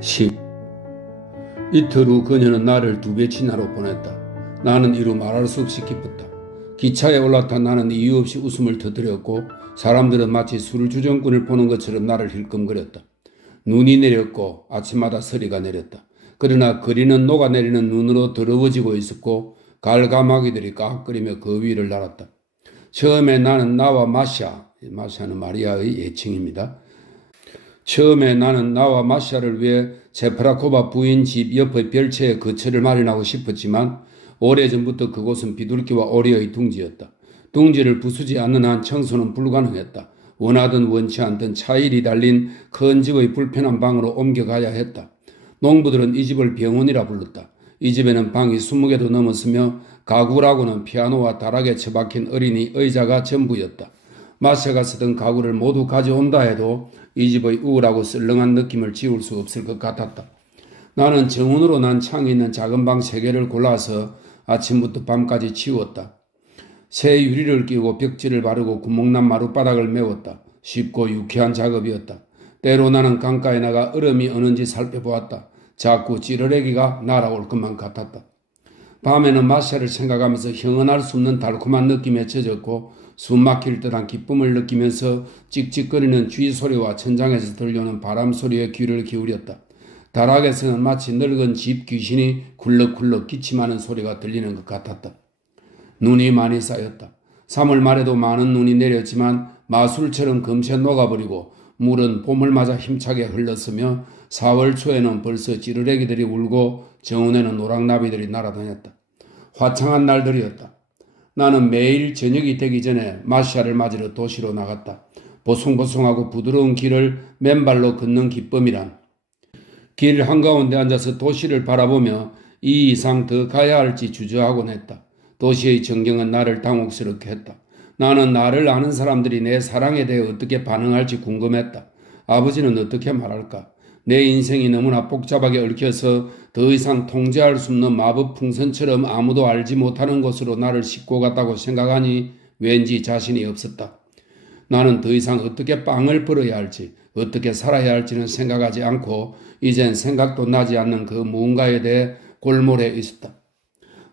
10. 이틀 후 그녀는 나를 2배 친하로 보냈다. 나는 이루 말할 수 없이 기뻤다. 기차에 올라탄 나는 이유 없이 웃음을 터뜨렸고 사람들은 마치 술주정꾼을 보는 것처럼 나를 힐끔거렸다. 눈이 내렸고 아침마다 서리가 내렸다. 그러나 거리는 녹아내리는 눈으로 더러워지고 있었고 갈가마귀들이 깍거리며 그 위를 날았다. 처음에 나는 나와 마샤는 마리아의 애칭입니다. 처음에 나는 나와 마샤를 위해 제프라코바 부인 집 옆의 별채에 거처를 마련하고 싶었지만 오래전부터 그곳은 비둘기와 오리의 둥지였다. 둥지를 부수지 않는 한 청소는 불가능했다. 원하든 원치 않든 차일이 달린 큰 집의 불편한 방으로 옮겨가야 했다. 농부들은 이 집을 병원이라 불렀다. 이 집에는 방이 20개도 넘었으며 가구라고는 피아노와 다락에 처박힌 어린이 의자가 전부였다. 마샤가 쓰던 가구를 모두 가져온다 해도 이 집의 우울하고 썰렁한 느낌을 지울 수 없을 것 같았다. 나는 정원으로 난 창이 있는 작은 방 3개를 골라서 아침부터 밤까지 치웠다. 새 유리를 끼우고 벽지를 바르고 구멍난 마룻바닥을 메웠다. 쉽고 유쾌한 작업이었다. 때로 나는 강가에 나가 얼음이 어는지 살펴보았다. 자꾸 찌르레기가 날아올 것만 같았다. 밤에는 마샤를 생각하면서 형언할 수 없는 달콤한 느낌에 젖었고 숨막힐 듯한 기쁨을 느끼면서 찍찍거리는 쥐 소리와 천장에서 들려오는 바람 소리에 귀를 기울였다. 다락에서는 마치 늙은 집 귀신이 굴럭굴럭 기침하는 소리가 들리는 것 같았다. 눈이 많이 쌓였다. 3월 말에도 많은 눈이 내렸지만 마술처럼 금세 녹아버리고 물은 봄을 맞아 힘차게 흘렀으며 4월 초에는 벌써 찌르레기들이 울고 정원에는 노랑나비들이 날아다녔다. 화창한 날들이었다. 나는 매일 저녁이 되기 전에 마샤를 맞으러 도시로 나갔다. 보송보송하고 부드러운 길을 맨발로 걷는 기쁨이란 길 한가운데 앉아서 도시를 바라보며 이 이상 더 가야 할지 주저하곤 했다. 도시의 전경은 나를 당혹스럽게 했다. 나는 나를 아는 사람들이 내 사랑에 대해 어떻게 반응할지 궁금했다. 아버지는 어떻게 말할까? 내 인생이 너무나 복잡하게 얽혀서 더 이상 통제할 수 없는 마법 풍선처럼 아무도 알지 못하는 곳으로 나를 싣고 갔다고 생각하니 왠지 자신이 없었다. 나는 더 이상 어떻게 빵을 벌어야 할지, 어떻게 살아야 할지는 생각하지 않고 이젠 생각도 나지 않는 그 무언가에 대해 골몰해 있었다.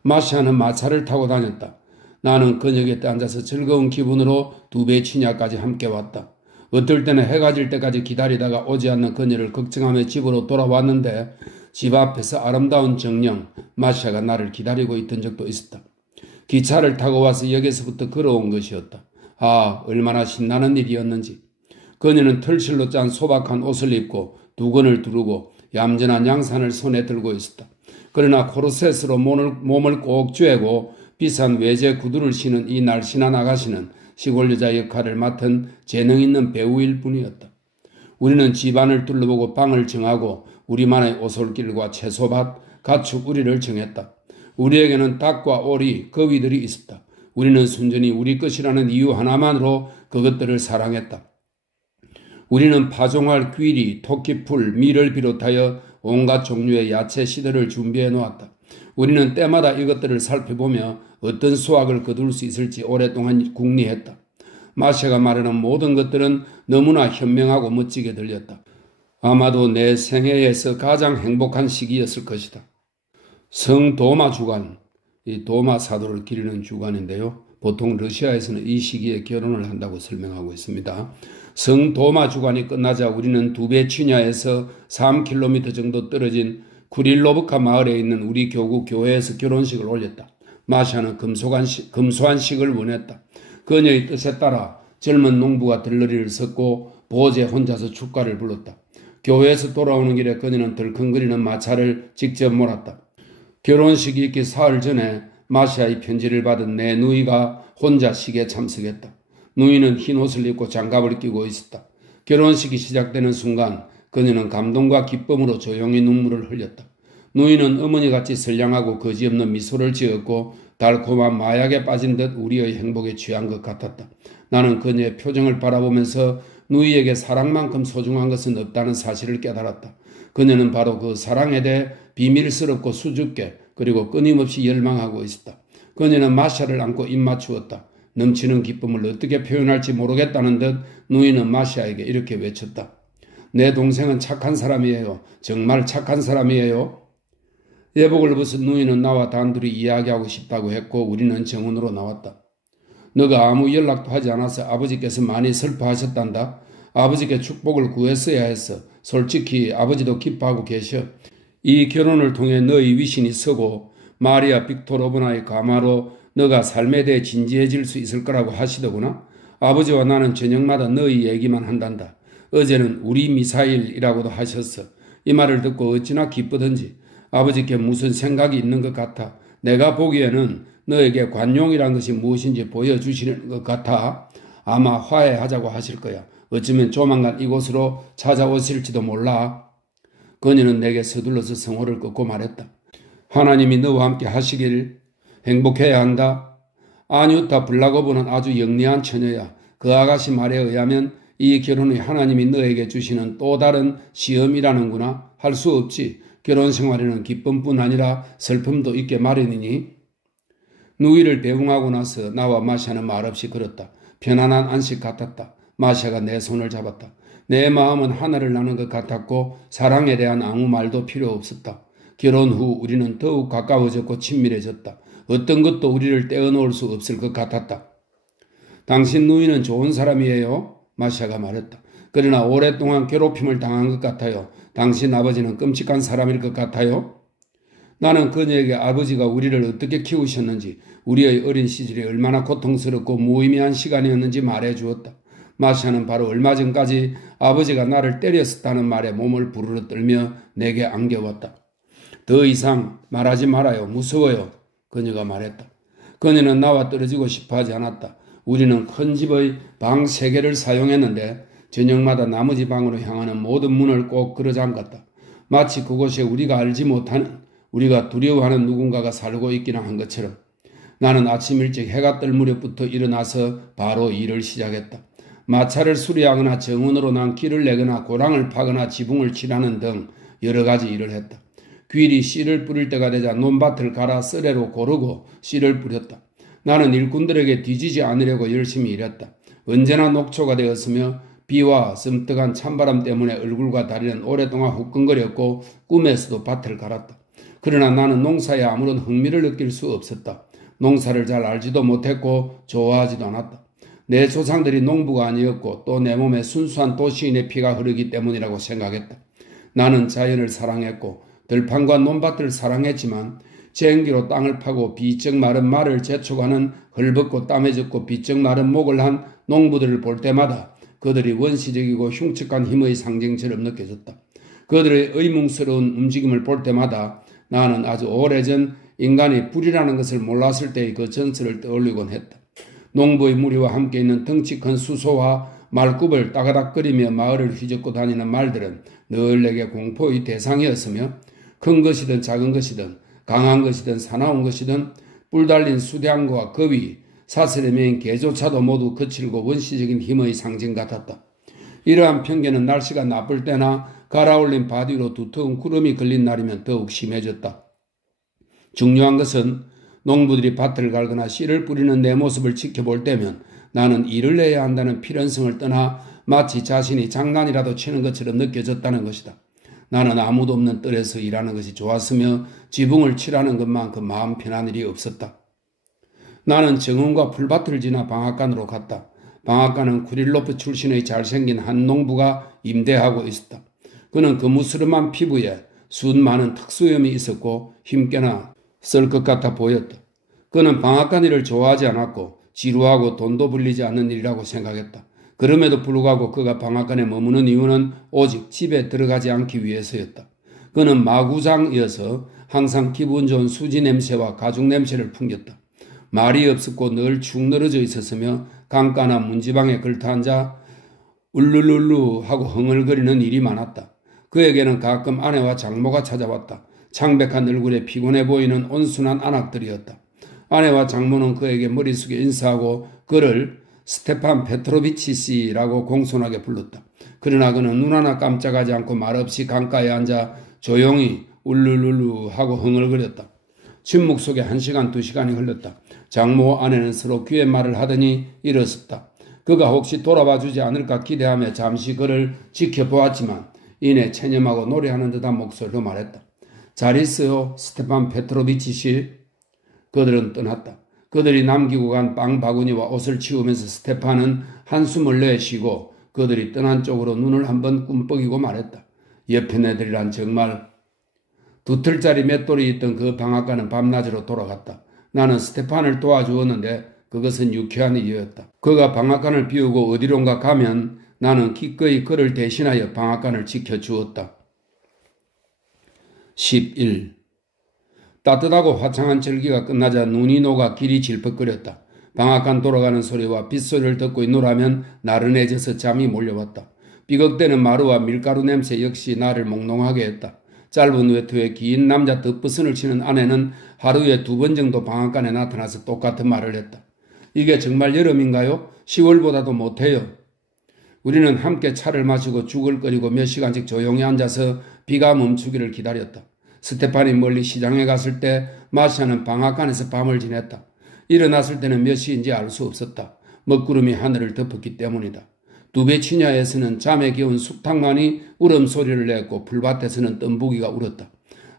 마샤는 마차를 타고 다녔다. 나는 그녀 곁에 앉아서 즐거운 기분으로 2배 치냐까지 함께 왔다. 어떨 때는 해가 질 때까지 기다리다가 오지 않는 그녀를 걱정하며 집으로 돌아왔는데 집 앞에서 아름다운 정령 마샤가 나를 기다리고 있던 적도 있었다. 기차를 타고 와서 역에서부터 걸어온 것이었다. 아, 얼마나 신나는 일이었는지. 그녀는 털실로 짠 소박한 옷을 입고 두건을 두르고 얌전한 양산을 손에 들고 있었다. 그러나 코르셋으로 몸을 꼭 쬐고 비싼 외제 구두를 신은 이 날씬한 아가씨는 시골 여자 역할을 맡은 재능 있는 배우일 뿐이었다. 우리는 집안을 둘러보고 방을 정하고 우리만의 오솔길과 채소밭, 가축 우리를 정했다. 우리에게는 닭과 오리, 거위들이 있었다. 우리는 순전히 우리 것이라는 이유 하나만으로 그것들을 사랑했다. 우리는 파종할 귀리, 토끼풀, 밀을 비롯하여 온갖 종류의 야채 시들을 준비해 놓았다. 우리는 때마다 이것들을 살펴보며 어떤 수확을 거둘 수 있을지 오랫동안 궁리했다. 마샤가 말하는 모든 것들은 너무나 현명하고 멋지게 들렸다. 아마도 내 생애에서 가장 행복한 시기였을 것이다. 성도마 주간, 이 도마 사도를 기리는 주간인데요. 보통 러시아에서는 이 시기에 결혼을 한다고 설명하고 있습니다. 성도마 주간이 끝나자 우리는 2배 취냐에서 3km 정도 떨어진 쿠릴로브카 마을에 있는 우리 교구 교회에서 결혼식을 올렸다. 마샤는 금소한 식을 원했다. 그녀의 뜻에 따라 젊은 농부가 들러리를 섰고 보제 혼자서 축가를 불렀다. 교회에서 돌아오는 길에 그녀는 덜컹거리는 마차를 직접 몰았다. 결혼식이 있기 사흘 전에 마샤의 편지를 받은 내 누이가 혼자 식에 참석했다. 누이는 흰 옷을 입고 장갑을 끼고 있었다. 결혼식이 시작되는 순간 그녀는 감동과 기쁨으로 조용히 눈물을 흘렸다. 누이는 어머니같이 선량하고 거지없는 미소를 지었고 달콤한 마약에 빠진 듯 우리의 행복에 취한 것 같았다. 나는 그녀의 표정을 바라보면서 누이에게 사랑만큼 소중한 것은 없다는 사실을 깨달았다. 그녀는 바로 그 사랑에 대해 비밀스럽고 수줍게 그리고 끊임없이 열망하고 있었다. 그녀는 마샤를 안고 입 맞추었다. 넘치는 기쁨을 어떻게 표현할지 모르겠다는 듯 누이는 마샤에게 이렇게 외쳤다. 내 동생은 착한 사람이에요. 정말 착한 사람이에요. 예복을 벗은 누이는 나와 단둘이 이야기하고 싶다고 했고 우리는 정원으로 나왔다. 너가 아무 연락도 하지 않아서 아버지께서 많이 슬퍼하셨단다. 아버지께 축복을 구했어야 했어. 솔직히 아버지도 기뻐하고 계셔. 이 결혼을 통해 너의 위신이 서고 마리아 빅토르보나의 가마로 너가 삶에 대해 진지해질 수 있을 거라고 하시더구나. 아버지와 나는 저녁마다 너의 얘기만 한단다. 어제는 우리 미사일이라고도 하셨어. 이 말을 듣고 어찌나 기쁘던지. 아버지께 무슨 생각이 있는 것 같아. 내가 보기에는 너에게 관용이란 것이 무엇인지 보여주시는 것 같아. 아마 화해하자고 하실 거야. 어쩌면 조만간 이곳으로 찾아오실지도 몰라. 그녀는 내게 서둘러서 성호를 꺾고 말했다. 하나님이 너와 함께 하시길. 행복해야 한다. 아뉴타 블라고브는 아주 영리한 처녀야. 그 아가씨 말에 의하면 이 결혼이 하나님이 너에게 주시는 또 다른 시험이라는구나. 할 수 없지. 결혼 생활에는 기쁨뿐 아니라 슬픔도 있게 마련이니. 누이를 배웅하고 나서 나와 마샤는 말없이 걸었다. 편안한 안식 같았다. 마샤가 내 손을 잡았다. 내 마음은 하늘을 나는 것 같았고 사랑에 대한 아무 말도 필요 없었다. 결혼 후 우리는 더욱 가까워졌고 친밀해졌다. 어떤 것도 우리를 떼어놓을 수 없을 것 같았다. 당신 누이는 좋은 사람이에요. 마샤가 말했다. 그러나 오랫동안 괴롭힘을 당한 것 같아요. 당신 아버지는 끔찍한 사람일 것 같아요. 나는 그녀에게 아버지가 우리를 어떻게 키우셨는지, 우리의 어린 시절이 얼마나 고통스럽고 무의미한 시간이었는지 말해주었다. 마샤는 바로 얼마 전까지 아버지가 나를 때렸었다는 말에 몸을 부르르 떨며 내게 안겨왔다. 더 이상 말하지 말아요. 무서워요. 그녀가 말했다. 그녀는 나와 떨어지고 싶어하지 않았다. 우리는 큰 집의 방 3개를 사용했는데 저녁마다 나머지 방으로 향하는 모든 문을 꼭 걸어잠갔다. 마치 그곳에 우리가 알지 못하는, 우리가 두려워하는 누군가가 살고 있기나 한 것처럼. 나는 아침 일찍 해가 뜰 무렵부터 일어나서 바로 일을 시작했다. 마차를 수리하거나 정원으로 난 길을 내거나 고랑을 파거나 지붕을 칠하는 등 여러 가지 일을 했다. 귀리 씨를 뿌릴 때가 되자 논밭을 갈아 썰애로 고르고 씨를 뿌렸다. 나는 일꾼들에게 뒤지지 않으려고 열심히 일했다. 언제나 녹초가 되었으며 비와 섬뜩한 찬바람 때문에 얼굴과 다리는 오랫동안 후끈거렸고 꿈에서도 밭을 갈았다. 그러나 나는 농사에 아무런 흥미를 느낄 수 없었다. 농사를 잘 알지도 못했고 좋아하지도 않았다. 내 조상들이 농부가 아니었고 또 내 몸에 순수한 도시인의 피가 흐르기 때문이라고 생각했다. 나는 자연을 사랑했고 들판과 논밭을 사랑했지만 쟁기로 땅을 파고 비쩍 마른 말을 재촉하는 헐벗고 땀에 젖고 비쩍 마른 목을 한 농부들을 볼 때마다 그들이 원시적이고 흉측한 힘의 상징처럼 느껴졌다. 그들의 의문스러운 움직임을 볼 때마다 나는 아주 오래전 인간이 불이라는 것을 몰랐을 때의 그 전설을 떠올리곤 했다. 농부의 무리와 함께 있는 덩치 큰 수소와 말굽을 따가닥거리며 마을을 휘젓고 다니는 말들은 늘 내게 공포의 대상이었으며 큰 것이든 작은 것이든 강한 것이든 사나운 것이든 뿔 달린 수량과 거위, 사슬에 매인 개조차도 모두 거칠고 원시적인 힘의 상징 같았다. 이러한 편견은 날씨가 나쁠 때나 갈아올린 바디 위로 두터운 구름이 걸린 날이면 더욱 심해졌다. 중요한 것은 농부들이 밭을 갈거나 씨를 뿌리는 내 모습을 지켜볼 때면 나는 일을 해야 한다는 필연성을 떠나 마치 자신이 장난이라도 치는 것처럼 느껴졌다는 것이다. 나는 아무도 없는 뜰에서 일하는 것이 좋았으며 지붕을 칠하는 것만큼 마음 편한 일이 없었다. 나는 정원과 풀밭을 지나 방앗간으로 갔다. 방앗간은 쿠릴로프 출신의 잘생긴 한 농부가 임대하고 있었다. 그는 거무스름한 피부에 순 많은 특수염이 있었고 힘께나 쓸 것 같아 보였다. 그는 방앗간 일을 좋아하지 않았고 지루하고 돈도 불리지 않는 일이라고 생각했다. 그럼에도 불구하고 그가 방앗간에 머무는 이유는 오직 집에 들어가지 않기 위해서였다. 그는 마구장이어서 항상 기분 좋은 수지 냄새와 가죽 냄새를 풍겼다. 말이 없었고 늘 축 늘어져 있었으며 강가나 문지방에 걸터앉아 울룰룰루 하고 흥얼거리는 일이 많았다. 그에게는 가끔 아내와 장모가 찾아왔다. 창백한 얼굴에 피곤해 보이는 온순한 안악들이었다. 아내와 장모는 그에게 머릿속에 인사하고 그를 스테판 페트로비치 씨라고 공손하게 불렀다. 그러나 그는 눈 하나 깜짝하지 않고 말없이 강가에 앉아 조용히 울룰룰루 하고 흥얼거렸다. 침묵 속에 1시간, 2시간이 흘렀다. 장모와 아내는 서로 귀에 말을 하더니 일어섰다. 그가 혹시 돌아봐 주지 않을까 기대하며 잠시 그를 지켜보았지만 이내 체념하고 노래하는 듯한 목소리로 말했다. 잘 있어요, 스테판 페트로비치 씨. 그들은 떠났다. 그들이 남기고 간 빵 바구니와 옷을 치우면서 스테판은 한숨을 내쉬고 그들이 떠난 쪽으로 눈을 한번 꿈뻑이고 말했다. 옆에 애들이란 정말. 2틀짜리 맷돌이 있던 그 방앗간은 밤낮으로 돌아갔다. 나는 스테판을 도와주었는데 그것은 유쾌한 일이었다. 그가 방앗간을 비우고 어디론가 가면 나는 기꺼이 그를 대신하여 방앗간을 지켜주었다. 11. 따뜻하고 화창한 절기가 끝나자 눈이 녹아 길이 질퍽거렸다. 방앗간 돌아가는 소리와 빗소리를 듣고 있노라면 나른해져서 잠이 몰려왔다. 삐걱대는 마루와 밀가루 냄새 역시 나를 몽롱하게 했다. 짧은 외투에 긴 남자 덧버선을 치는 아내는 하루에 2번 정도 방앗간에 나타나서 똑같은 말을 했다. 이게 정말 여름인가요? 10월보다도 못해요. 우리는 함께 차를 마시고 죽을 끓이고 몇 시간씩 조용히 앉아서 비가 멈추기를 기다렸다. 스테판이 멀리 시장에 갔을 때 마샤는 방앗간에서 밤을 지냈다. 일어났을 때는 몇 시인지 알 수 없었다. 먹구름이 하늘을 덮었기 때문이다. 두베치냐에서는 잠에 겨운 숙탕만이 울음소리를 냈고 풀밭에서는 뜸부기가 울었다.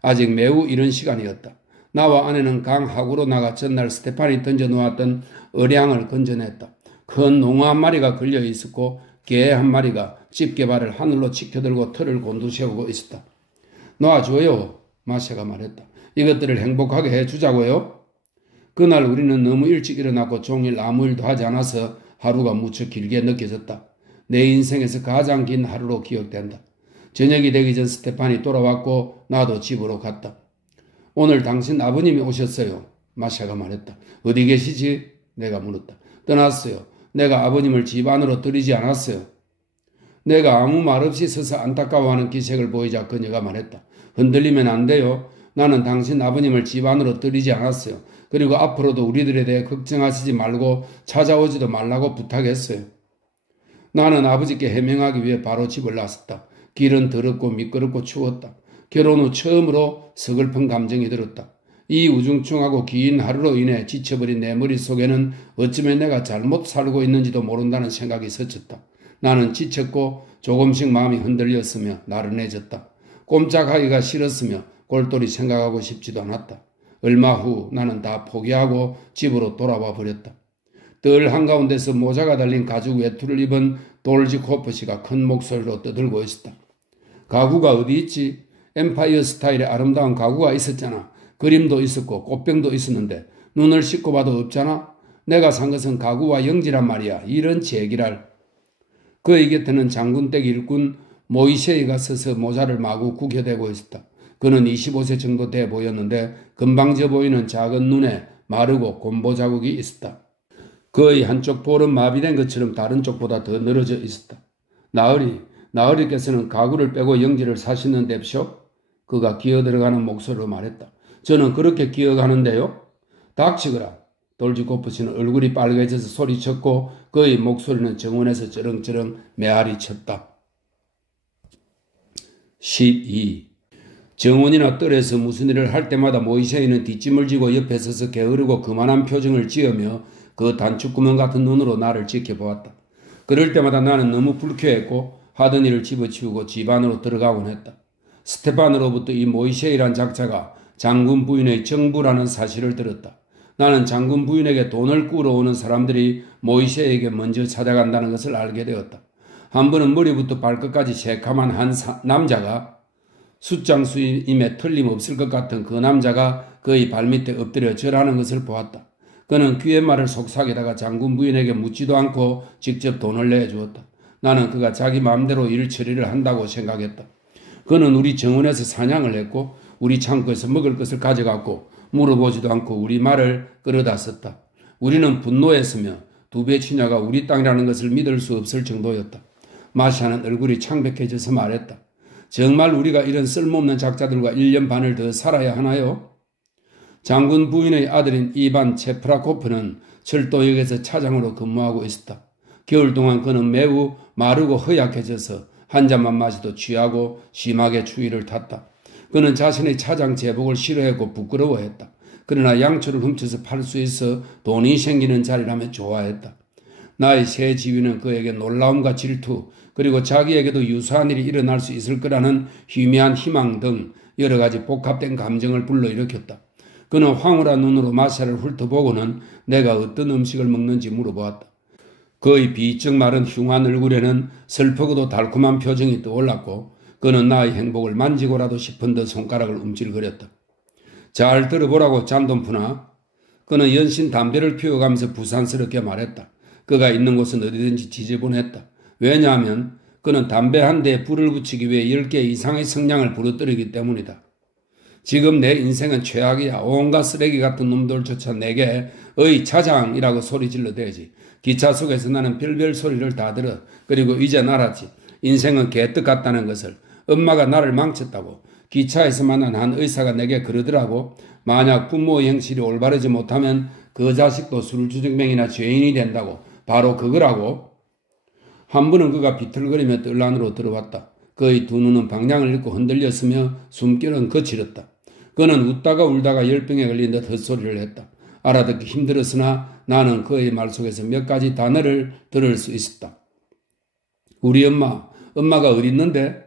아직 매우 이른 시간이었다. 나와 아내는 강 하구로 나가 전날 스테판이 던져놓았던 어량을 건져냈다. 큰 농어 한 마리가 걸려 있었고 개 한 마리가 집게발을 하늘로 치켜들고 털을 곤두세우고 있었다. 놔줘요, 마샤가 말했다. 이것들을 행복하게 해주자고요. 그날 우리는 너무 일찍 일어났고 종일 아무 일도 하지 않아서 하루가 무척 길게 느껴졌다. 내 인생에서 가장 긴 하루로 기억된다. 저녁이 되기 전 스테판이 돌아왔고 나도 집으로 갔다. 오늘 당신 아버님이 오셨어요, 마샤가 말했다. 어디 계시지? 내가 물었다. 떠났어요. 내가 아버님을 집 안으로 들이지 않았어요. 내가 아무 말 없이 서서 안타까워하는 기색을 보이자 그녀가 말했다. 흔들리면 안 돼요. 나는 당신 아버님을 집 안으로 들이지 않았어요. 그리고 앞으로도 우리들에 대해 걱정하시지 말고 찾아오지도 말라고 부탁했어요. 나는 아버지께 해명하기 위해 바로 집을 나섰다. 길은 더럽고 미끄럽고 추웠다. 결혼 후 처음으로 서글픈 감정이 들었다. 이 우중충하고 긴 하루로 인해 지쳐버린 내 머릿속에는 어쩌면 내가 잘못 살고 있는지도 모른다는 생각이 스쳤다. 나는 지쳤고 조금씩 마음이 흔들렸으며 나른해졌다. 꼼짝하기가 싫었으며 골똘히 생각하고 싶지도 않았다. 얼마 후 나는 다 포기하고 집으로 돌아와 버렸다. 뜰 한가운데서 모자가 달린 가죽 외투를 입은 돌지코프 씨가 큰 목소리로 떠들고 있었다. 가구가 어디 있지? 엠파이어 스타일의 아름다운 가구가 있었잖아. 그림도 있었고 꽃병도 있었는데 눈을 씻고 봐도 없잖아. 내가 산 것은 가구와 영지란 말이야. 이런 제기랄. 그의 곁에는 장군댁 일꾼 모이셰이가 서서 모자를 마구 구겨대고 있었다. 그는 25세 정도 돼 보였는데 금방 져 보이는 작은 눈에 마르고 곰보 자국이 있었다. 그의 한쪽 볼은 마비된 것처럼 다른 쪽보다 더 늘어져 있었다. 나으리께서는 가구를 빼고 영지를 사시는 뎁쇼? 그가 기어들어가는 목소리로 말했다. 저는 그렇게 기억하는데요. 닥치거라. 돌지코프 씨는 얼굴이 빨개져서 소리쳤고 그의 목소리는 정원에서 쩌렁쩌렁 메아리 쳤다. 12. 정원이나 뜰에서 무슨 일을 할 때마다 모이세이는 뒷짐을 지고 옆에 서서 게으르고 그만한 표정을 지으며 그 단축구멍 같은 눈으로 나를 지켜보았다. 그럴 때마다 나는 너무 불쾌했고 하던 일을 집어치우고 집 안으로 들어가곤 했다. 스테판으로부터 이 모이세이란 작자가 장군 부인의 정부라는 사실을 들었다. 나는 장군 부인에게 돈을 꾸러오는 사람들이 모이세이에게 먼저 찾아간다는 것을 알게 되었다. 한 번은 머리부터 발끝까지 새카만 한 남자가 숫장수임에 틀림없을 것 같은 그 남자가 그의 발밑에 엎드려 절하는 것을 보았다. 그는 귀의 말을 속삭이다가 장군 부인에게 묻지도 않고 직접 돈을 내주었다. 나는 그가 자기 마음대로 일 처리를 한다고 생각했다. 그는 우리 정원에서 사냥을 했고 우리 창고에서 먹을 것을 가져갔고 물어보지도 않고 우리 말을 끌어다 썼다. 우리는 분노했으며 두베치냐가 우리 땅이라는 것을 믿을 수 없을 정도였다. 마샤는 얼굴이 창백해져서 말했다. 정말 우리가 이런 쓸모없는 작자들과 1년 반을 더 살아야 하나요? 장군 부인의 아들인 이반 체프라코프는 철도역에서 차장으로 근무하고 있었다. 겨울 동안 그는 매우 마르고 허약해져서 한 잔만 마셔도 취하고 심하게 추위를 탔다. 그는 자신의 차장 제복을 싫어했고 부끄러워했다. 그러나 양초를 훔쳐서 팔 수 있어 돈이 생기는 자리라면 좋아했다. 나의 새 지위는 그에게 놀라움과 질투, 그리고 자기에게도 유사한 일이 일어날 수 있을 거라는 희미한 희망 등 여러 가지 복합된 감정을 불러일으켰다. 그는 황홀한 눈으로 마샤를 훑어보고는 내가 어떤 음식을 먹는지 물어보았다. 그의 비쩍 마른 흉한 얼굴에는 슬프고도 달콤한 표정이 떠올랐고 그는 나의 행복을 만지고라도 싶은 듯 손가락을 움찔거렸다. 잘 들어보라고 잔돈푸나. 그는 연신 담배를 피워가면서 부산스럽게 말했다. 그가 있는 곳은 어디든지 지저분했다. 왜냐하면 그는 담배 한 대에 불을 붙이기 위해 10개 이상의 성냥을 부러뜨리기 때문이다. 지금 내 인생은 최악이야. 온갖 쓰레기 같은 놈들조차 내게 의 차장이라고 소리 질러대지. 기차 속에서 나는 별별 소리를 다 들어. 그리고 이젠 알았지. 인생은 개떡 같다는 것을. 엄마가 나를 망쳤다고. 기차에서 만난 한 의사가 내게 그러더라고. 만약 부모의 행실이 올바르지 못하면 그 자식도 술주정뱅이나 죄인이 된다고. 바로 그거라고. 한 번은 그가 비틀거리며 뜰 안으로 들어왔다. 그의 두 눈은 방향을 잃고 흔들렸으며 숨결은 거칠었다. 그는 웃다가 울다가 열병에 걸린 듯 헛소리를 했다. 알아듣기 힘들었으나 나는 그의 말 속에서 몇 가지 단어를 들을 수 있었다. 우리 엄마가 어디 있는데?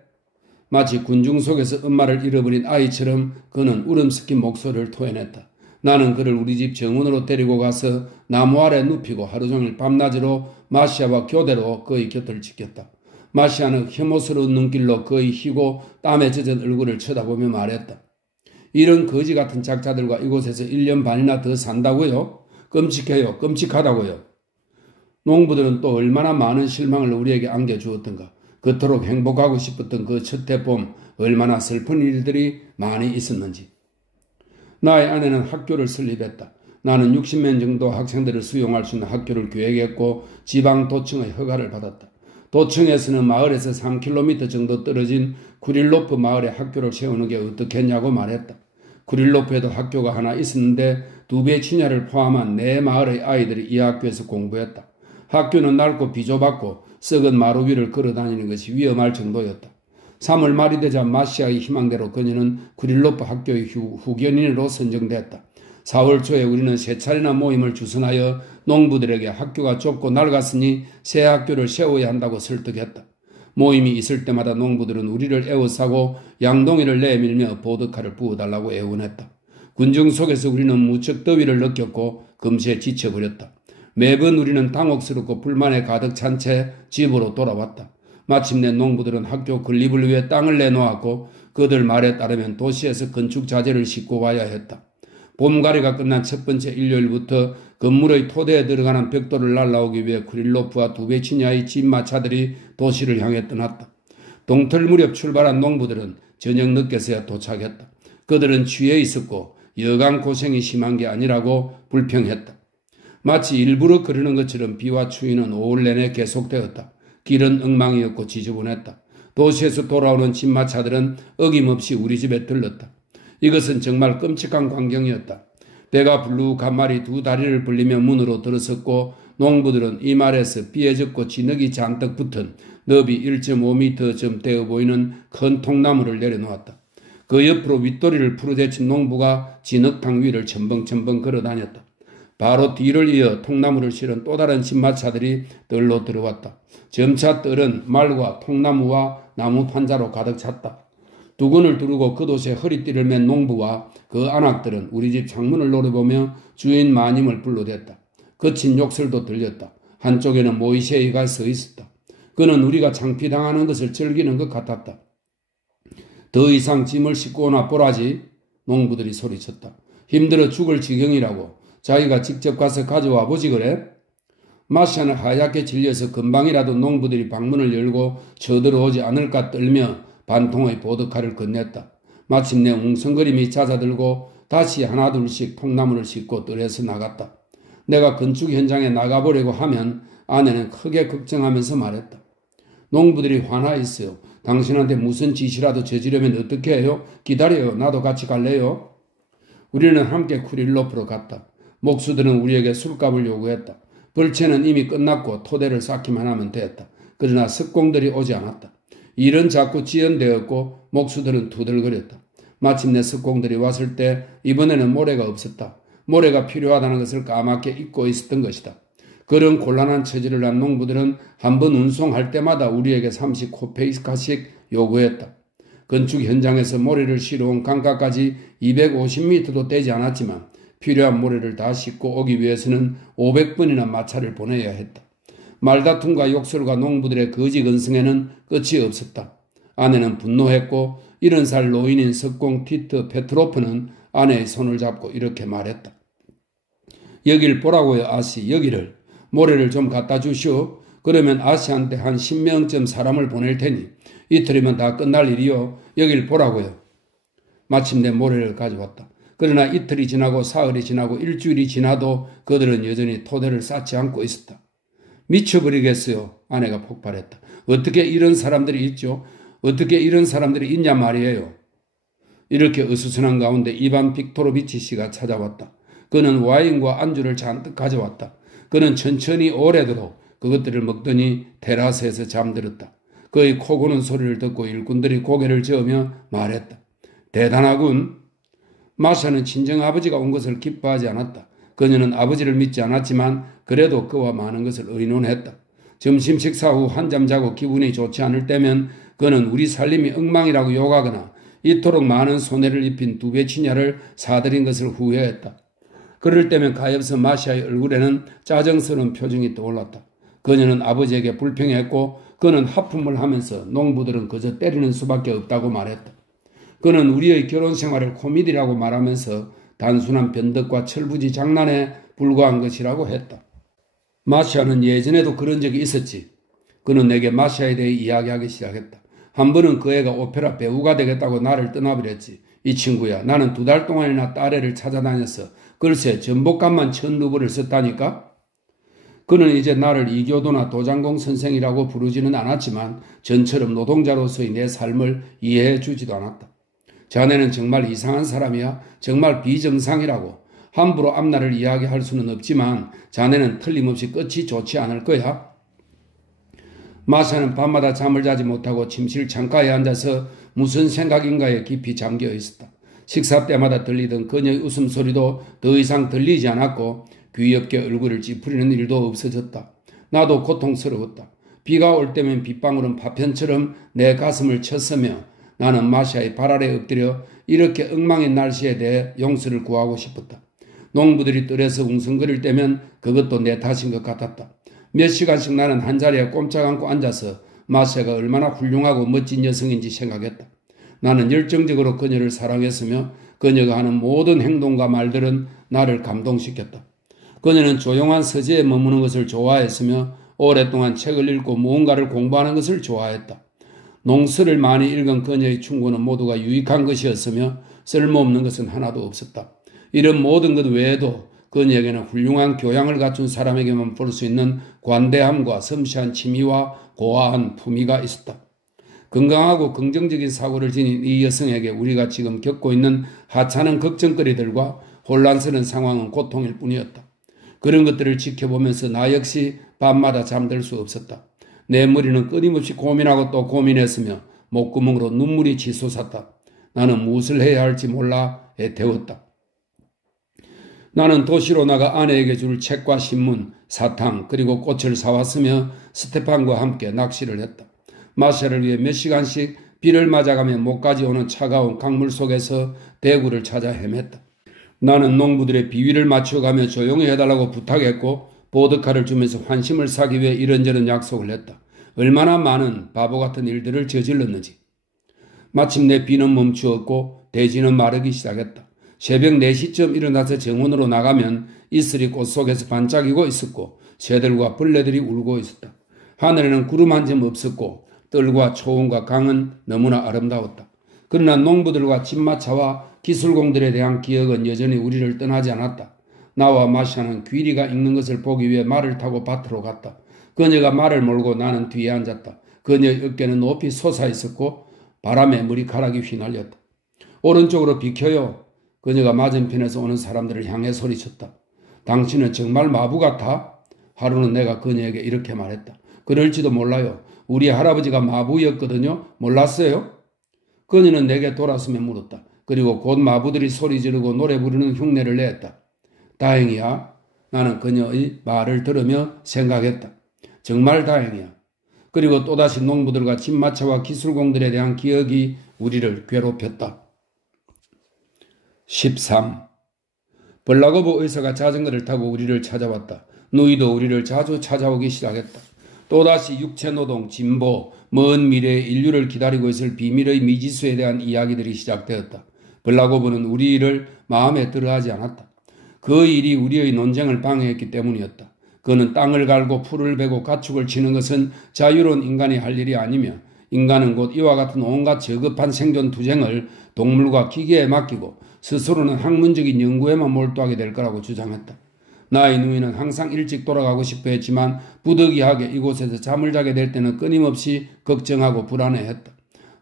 마치 군중 속에서 엄마를 잃어버린 아이처럼 그는 울음 섞인 목소리를 토해냈다. 나는 그를 우리 집 정원으로 데리고 가서 나무 아래 눕히고 하루 종일 밤낮으로 마시아와 교대로 그의 곁을 지켰다. 마시아는 혐오스러운 눈길로 그의 희고 땀에 젖은 얼굴을 쳐다보며 말했다. 이런 거지 같은 작자들과 이곳에서 1년 반이나 더 산다고요? 끔찍해요. 끔찍하다고요. 농부들은 또 얼마나 많은 실망을 우리에게 안겨주었던가. 그토록 행복하고 싶었던 그 첫 해봄 얼마나 슬픈 일들이 많이 있었는지. 나의 아내는 학교를 설립했다. 나는 60명 정도 학생들을 수용할 수 있는 학교를 계획했고 지방도청의 허가를 받았다. 도청에서는 마을에서 3km 정도 떨어진 구릴로프 마을에 학교를 세우는 게 어떻겠냐고 말했다. 구릴로프에도 학교가 하나 있었는데 2배 친야를 포함한 4마을의 아이들이 이 학교에서 공부했다. 학교는 낡고 비좁았고 썩은 마루 위를 걸어다니는 것이 위험할 정도였다. 3월 말이 되자 마시아의 희망대로 그녀는 구릴로프 학교의 후견인으로 선정됐다. 4월 초에 우리는 3차례나 모임을 주선하여 농부들에게 학교가 좁고 낡았으니 새 학교를 세워야 한다고 설득했다. 모임이 있을 때마다 농부들은 우리를 애워싸고 양동이를 내밀며 보드카를 부어달라고 애원했다. 군중 속에서 우리는 무척 더위를 느꼈고 금세 지쳐버렸다. 매번 우리는 당혹스럽고 불만에 가득 찬 채 집으로 돌아왔다. 마침내 농부들은 학교 건립을 위해 땅을 내놓았고 그들 말에 따르면 도시에서 건축 자재를 싣고 와야 했다. 봄가리가 끝난 첫 번째 일요일부터 건물의 토대에 들어가는 벽돌을 날라오기 위해 구릴로프와 2배 친야의 집마차들이 도시를 향해 떠났다. 동틀 무렵 출발한 농부들은 저녁 늦게서야 도착했다. 그들은 취해 있었고 여간 고생이 심한 게 아니라고 불평했다. 마치 일부러 그러는 것처럼 비와 추위는 5월 내내 계속되었다. 길은 엉망이었고 지저분했다. 도시에서 돌아오는 집마차들은 어김없이 우리 집에 들렀다. 이것은 정말 끔찍한 광경이었다. 배가 불룩한 말이 2 다리를 벌리며 문으로 들어섰고 농부들은 이 말에서 삐해졌고 진흙이 잔뜩 붙은 너비 1.5m쯤 되어 보이는 큰 통나무를 내려놓았다. 그 옆으로 윗도리를 푸르대친 농부가 진흙탕 위를 첨벙첨벙 걸어다녔다. 바로 뒤를 이어 통나무를 실은 또 다른 집마차들이 뜰로 들어왔다. 점차 뜰은 말과 통나무와 나무 판자로 가득 찼다. 두건을 두르고 그곳에 허리띠를 맨 농부와 그 안악들은 우리 집 창문을 노려보며 주인 마님을 불러댔다. 거친 욕설도 들렸다. 한쪽에는 모이세이가 서 있었다. 그는 우리가 창피당하는 것을 즐기는 것 같았다. 더 이상 짐을 싣고 오나 보라지. 농부들이 소리쳤다. 힘들어 죽을 지경이라고. 자기가 직접 가서 가져와 보지 그래? 마시아는 하얗게 질려서 금방이라도 농부들이 방문을 열고 쳐들어오지 않을까 떨며 반통의 보드카를 건넸다. 마침내 웅성거림이 잦아들고 다시 하나둘씩 통나무를 싣고 뜰에서 나갔다. 내가 건축 현장에 나가보려고 하면 아내는 크게 걱정하면서 말했다. 농부들이 화나 있어요. 당신한테 무슨 짓이라도 저지르면 어떻게 해요? 기다려요. 나도 같이 갈래요? 우리는 함께 쿠릴로프로 갔다. 목수들은 우리에게 술값을 요구했다. 벌채는 이미 끝났고 토대를 쌓기만 하면 됐다. 그러나 석공들이 오지 않았다. 일은 자꾸 지연되었고 목수들은 투덜거렸다. 마침내 석공들이 왔을 때 이번에는 모래가 없었다. 모래가 필요하다는 것을 까맣게 잊고 있었던 것이다. 그런 곤란한 처지를 한 농부들은 한 번 운송할 때마다 우리에게 30코페이카씩 요구했다. 건축 현장에서 모래를 실어온 강가까지 250m도 되지 않았지만 필요한 모래를 다 싣고 오기 위해서는 500번이나 마차를 보내야 했다. 말다툼과 욕설과 농부들의 거짓 언성에는 끝이 없었다. 아내는 분노했고 70살 노인인 석공 티트 페트로프는 아내의 손을 잡고 이렇게 말했다. 여길 보라고요, 아씨. 여기를. 모래를 좀 갖다 주시오. 그러면 아씨한테 한 10명쯤 사람을 보낼 테니 이틀이면 다 끝날 일이요. 여길 보라고요. 마침내 모래를 가져왔다. 그러나 이틀이 지나고 사흘이 지나고 일주일이 지나도 그들은 여전히 토대를 쌓지 않고 있었다. 미쳐버리겠어요. 아내가 폭발했다. 어떻게 이런 사람들이 있죠? 어떻게 이런 사람들이 있냐 말이에요. 이렇게 어수선한 가운데 이반 빅토로비치 씨가 찾아왔다. 그는 와인과 안주를 잔뜩 가져왔다. 그는 천천히 오래도록 그것들을 먹더니 테라스에서 잠들었다. 그의 코 고는 소리를 듣고 일꾼들이 고개를 저으며 말했다. 대단하군. 마샤는 친정아버지가 온 것을 기뻐하지 않았다. 그녀는 아버지를 믿지 않았지만 그래도 그와 많은 것을 의논했다. 점심 식사 후 한잠 자고 기분이 좋지 않을 때면 그는 우리 살림이 엉망이라고 욕하거나 이토록 많은 손해를 입힌 두 배 치냐를 사들인 것을 후회했다. 그럴 때면 가엾은 마샤의 얼굴에는 짜증스러운 표정이 떠올랐다. 그녀는 아버지에게 불평했고 그는 하품을 하면서 농부들은 그저 때리는 수밖에 없다고 말했다. 그는 우리의 결혼 생활을 코미디라고 말하면서 단순한 변덕과 철부지 장난에 불과한 것이라고 했다. 마샤는 예전에도 그런 적이 있었지. 그는 내게 마샤에 대해 이야기하기 시작했다. 한 번은 그 애가 오페라 배우가 되겠다고 나를 떠나버렸지. 이 친구야, 나는 2달 동안이나 딸애를 찾아다녔어. 글쎄 전복값만 1000루블을 썼다니까? 그는 이제 나를 이교도나 도장공 선생이라고 부르지는 않았지만 전처럼 노동자로서의 내 삶을 이해해 주지도 않았다. 자네는 정말 이상한 사람이야. 정말 비정상이라고. 함부로 앞날을 이야기할 수는 없지만 자네는 틀림없이 끝이 좋지 않을 거야. 마샤는 밤마다 잠을 자지 못하고 침실 창가에 앉아서 무슨 생각인가에 깊이 잠겨 있었다. 식사 때마다 들리던 그녀의 웃음소리도 더 이상 들리지 않았고 귀엽게 얼굴을 찌푸리는 일도 없어졌다. 나도 고통스러웠다. 비가 올 때면 빗방울은 파편처럼 내 가슴을 쳤으며 나는 마샤의 발 아래 엎드려 이렇게 엉망인 날씨에 대해 용서를 구하고 싶었다. 농부들이 뜰에서 웅성거릴 때면 그것도 내 탓인 것 같았다. 몇 시간씩 나는 한자리에 꼼짝 않고 앉아서 마샤가 얼마나 훌륭하고 멋진 여성인지 생각했다. 나는 열정적으로 그녀를 사랑했으며 그녀가 하는 모든 행동과 말들은 나를 감동시켰다. 그녀는 조용한 서재에 머무는 것을 좋아했으며 오랫동안 책을 읽고 무언가를 공부하는 것을 좋아했다. 농서를 많이 읽은 그녀의 충고는 모두가 유익한 것이었으며 쓸모없는 것은 하나도 없었다. 이런 모든 것 외에도 그녀에게는 훌륭한 교양을 갖춘 사람에게만 볼 수 있는 관대함과 섬세한 치미와 고아한 품위가 있었다. 건강하고 긍정적인 사고를 지닌 이 여성에게 우리가 지금 겪고 있는 하찮은 걱정거리들과 혼란스러운 상황은 고통일 뿐이었다. 그런 것들을 지켜보면서 나 역시 밤마다 잠들 수 없었다. 내 머리는 끊임없이 고민하고 또 고민했으며 목구멍으로 눈물이 치솟았다. 나는 무엇을 해야 할지 몰라 애태웠다. 나는 도시로 나가 아내에게 줄 책과 신문, 사탕 그리고 꽃을 사왔으며 스테판과 함께 낚시를 했다. 마샤를 위해 몇 시간씩 비를 맞아가며 목까지 오는 차가운 강물 속에서 대구를 찾아 헤맸다. 나는 농부들의 비위를 맞춰가며 조용히 해달라고 부탁했고 보드카를 주면서 환심을 사기 위해 이런저런 약속을 했다. 얼마나 많은 바보 같은 일들을 저질렀는지. 마침내 비는 멈추었고 대지는 마르기 시작했다. 새벽 4시쯤 일어나서 정원으로 나가면 이슬이 꽃 속에서 반짝이고 있었고 새들과 벌레들이 울고 있었다. 하늘에는 구름 한 점 없었고 뜰과 초원과 강은 너무나 아름다웠다. 그러나 농부들과 집마차와 기술공들에 대한 기억은 여전히 우리를 떠나지 않았다. 나와 마샤는 귀리가 익는 것을 보기 위해 말을 타고 밭으로 갔다. 그녀가 말을 몰고 나는 뒤에 앉았다. 그녀의 어깨는 높이 솟아 있었고 바람에 머리카락이 휘날렸다. 오른쪽으로 비켜요. 그녀가 맞은편에서 오는 사람들을 향해 소리쳤다. 당신은 정말 마부 같아? 하루는 내가 그녀에게 이렇게 말했다. 그럴지도 몰라요. 우리 할아버지가 마부였거든요. 몰랐어요? 그녀는 내게 돌아서며 물었다. 그리고 곧 마부들이 소리 지르고 노래 부르는 흉내를 냈다. 다행이야. 나는 그녀의 말을 들으며 생각했다. 정말 다행이야. 그리고 또다시 농부들과 집마차와 기술공들에 대한 기억이 우리를 괴롭혔다. 13. 벌라고브 의사가 자전거를 타고 우리를 찾아왔다. 누이도 우리를 자주 찾아오기 시작했다. 또다시 육체노동, 진보, 먼 미래의 인류를 기다리고 있을 비밀의 미지수에 대한 이야기들이 시작되었다. 벌라고브는 우리 일을 마음에 들어하지 않았다. 그 일이 우리의 논쟁을 방해했기 때문이었다. 그는 땅을 갈고 풀을 베고 가축을 치는 것은 자유로운 인간이 할 일이 아니며 인간은 곧 이와 같은 온갖 저급한 생존 투쟁을 동물과 기계에 맡기고 스스로는 학문적인 연구에만 몰두하게 될 거라고 주장했다. 나의 누이는 항상 일찍 돌아가고 싶어 했지만 부득이하게 이곳에서 잠을 자게 될 때는 끊임없이 걱정하고 불안해했다.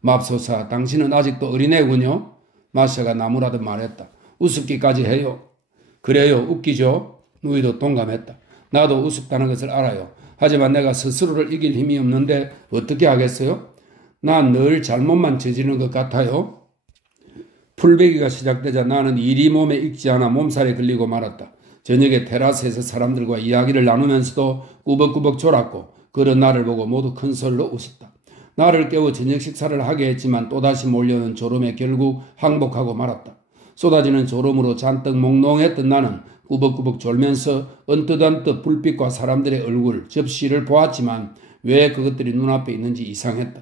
맙소사, 당신은 아직도 어린애군요? 마샤가 나무라듯 말했다. 우습기까지 해요. 그래요, 웃기죠? 누이도 동감했다. 나도 우습다는 것을 알아요. 하지만 내가 스스로를 이길 힘이 없는데 어떻게 하겠어요? 난 늘 잘못만 저지르는 것 같아요. 풀베기가 시작되자 나는 일이 몸에 익지 않아 몸살에 걸리고 말았다. 저녁에 테라스에서 사람들과 이야기를 나누면서도 꾸벅꾸벅 졸았고 그런 나를 보고 모두 큰 소리로 웃었다. 나를 깨워 저녁 식사를 하게 했지만 또다시 몰려오는 졸음에 결국 항복하고 말았다. 쏟아지는 졸음으로 잔뜩 몽롱했던 나는 꾸벅꾸벅 졸면서 언뜻언뜻 불빛과 사람들의 얼굴, 접시를 보았지만 왜 그것들이 눈앞에 있는지 이상했다.